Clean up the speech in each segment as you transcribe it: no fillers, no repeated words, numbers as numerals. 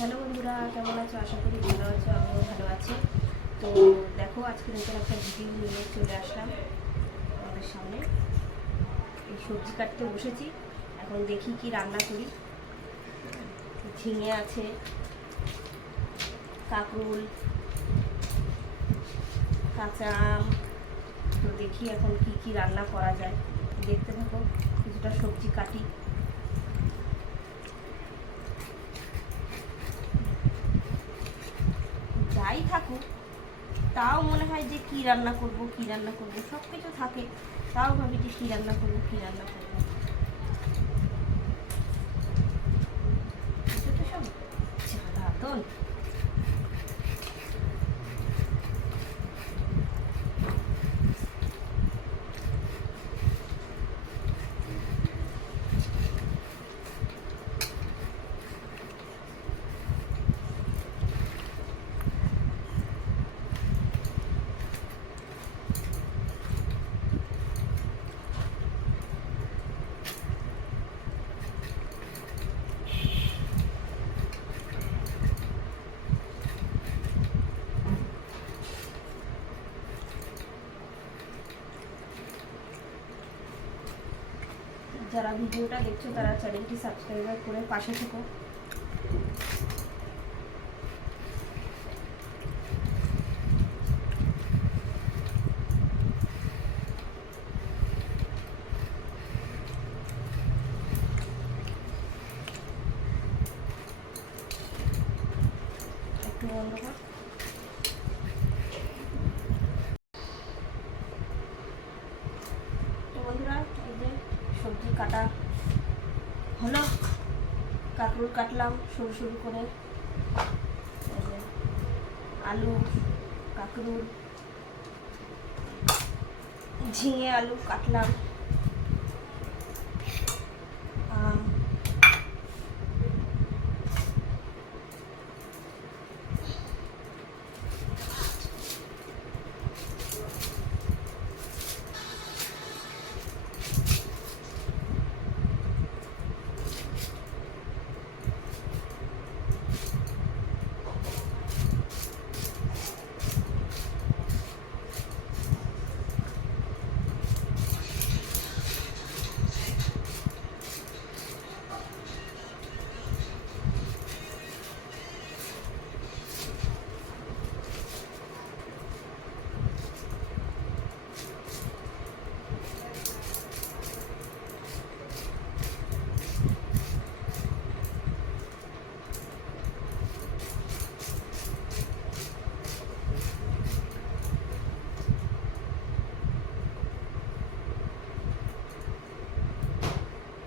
Hello বন্ধুরা, কেমন আছো? আশা করি ভালো আছো, আমিও ভালো আছি। তো দেখো, আজকে নতুন একটা ভিডিও নিয়ে চলে আসলাম আমাদের সামনে। এই সবজি কাটতে বসেছি, এখন দেখি কি রান্না করি। ঝিঙে আছে, কাঁকরোল, কাঁচা আম। তো দেখি এখন কি কি রান্না করা যায়, দেখতে থাকো। কিছুটা সবজি কাটি। যাই থাকুক, তাও মনে হয় যে কি রান্না করব কি রান্না করব, সব কিছু থাকে, তাও ভাবি যে কি রান্না করব কি রান্না করব। এটা তো সব জ্বালাতন। যারা ভিডিওটা দেখছো তারা চ্যানেলটি সাবস্ক্রাইব করে পাশে থেকো। একটু বন্ধ কর। তো বন্ধুরা, এই যে সবজি কাটা হলো। কাঁকরোল কাটলাম সরু সরু করে, আলু, কাঁকরোল, ঝিঙে আলু কাটলাম, আম,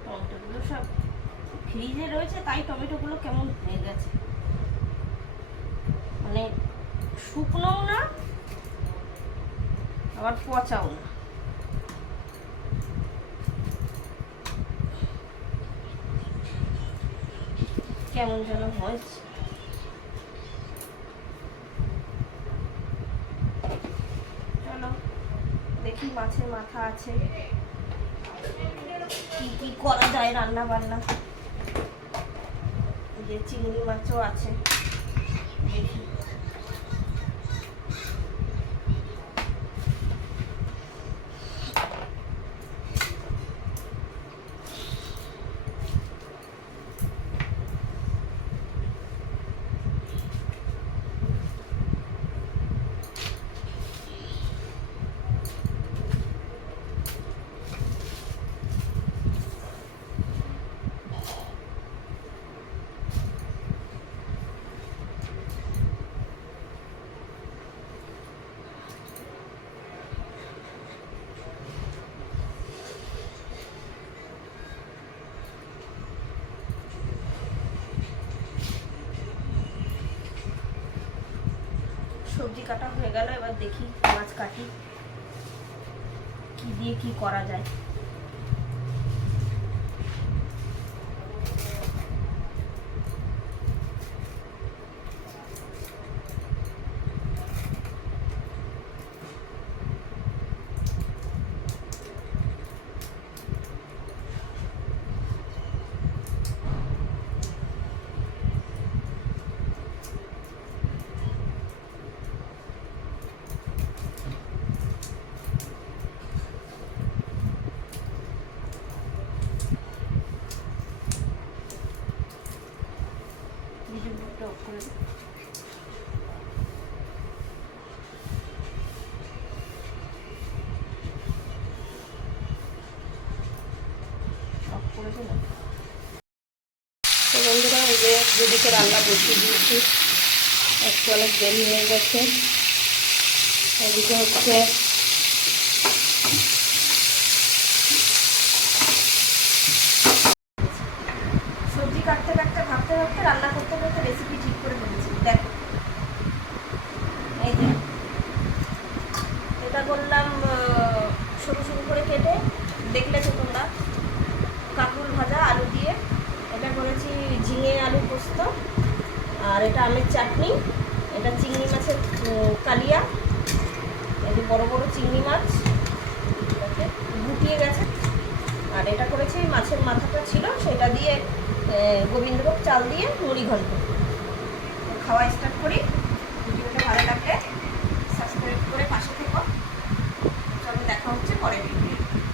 টমেটোগুলো সব ফ্রিজে রয়েছে, তাই টমেটোগুলো কেমন হয়ে গেছে, মানে শুকনোও না আবার পচাও না। কেমন যেন হয়েছে। চলো দেখি, মাছের মাথা আছে, কি কি করা যায় রান্না বান্না। যে চিংড়ি মাছও আছে, দেখি। সবজি কাটা হয়ে গেল, এবার দেখি মাছ কাটি, কি দিয়ে কি করা যায়। গ্যাসটা অফ করে দিই। অফ করে দিলাম। তো বন্ধুরা, এই যে দুদিকে রান্না বসিয়ে দিয়েছি, একটু অনেক দেরি হয়ে গেছে। এদিকে হচ্ছে সবজি কাটতে কাটতে ভাবতে ভাবতে রান্না করতে করতে রেসিপি ঠিক করে ফেলেছি। দেখো, এই যে এটা করলাম সরু সরু করে কেটে, দেখলে তো তোমরা, কাঁকরোল ভাজা আলু দিয়ে। এটা করেছি ঝিঙে আলু পোস্ত, আর এটা আমের চাটনি, এটা চিংড়ি মাছের কালিয়া, এই যে বড় বড় চিংড়ি মাছ গুটিয়ে গেছে। আর এটা করেছি মাছের মাথাটা ছিল সেটা দিয়ে গোবিন্দভোগ চাল দিয়ে মুড়ি ঘন্ট। খাওয়া স্টার্ট করি।